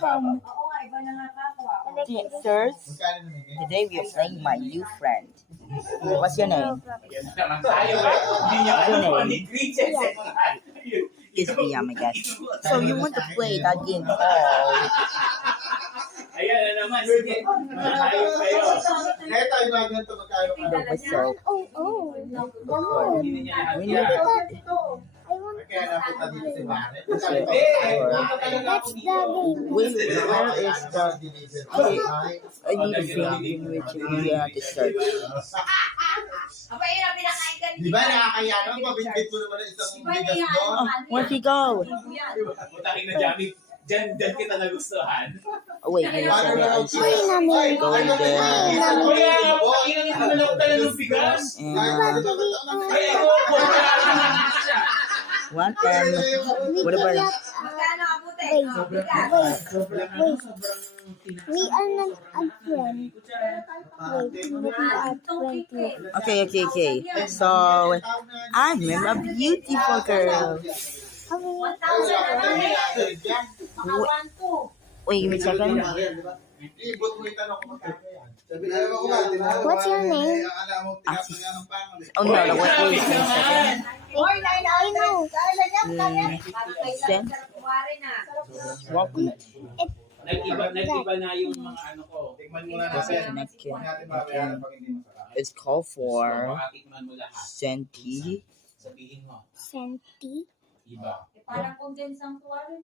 Welcome. Sirs, today we are playing my new friend. What's your name? It's me, my guy. So you want to play that game called Ayan na naman, sige. Tayo kayo. The Whistle? Oh. Hindi niya We lahat need yan. it. Kaya napunta dito si Mare. That's the game. Where is the... Okay, I need a game in which we have to search. Di ba nakakaya naman? Pabitbit mo naman ang isang bigas doon. Oh, where'd he go? Putakin na Jami. Diyan kita nagustuhan. Oh, wait, wait, I see. Ay, namin. Going there. Kuya, putakin na nalok talaga ng bigas. And Ay, ako, what? What about... We are not a friend. Wait, we are 20. Okay. So, I'm a beautiful girl. Wait, give me a second. Ibot mo yung tanong ko magkano yan. What's your name? Oh no, what is this second? I know. Then, welcome. Nag-iba na yung mga ano ko. Tikman muna This is natin. napkin. Huwag natin babayaran pag hindi masarap. It's called for Makatikman mo lahat. Senti. Sabihin mo. Senti. Iba. Parang condensang tuwalin.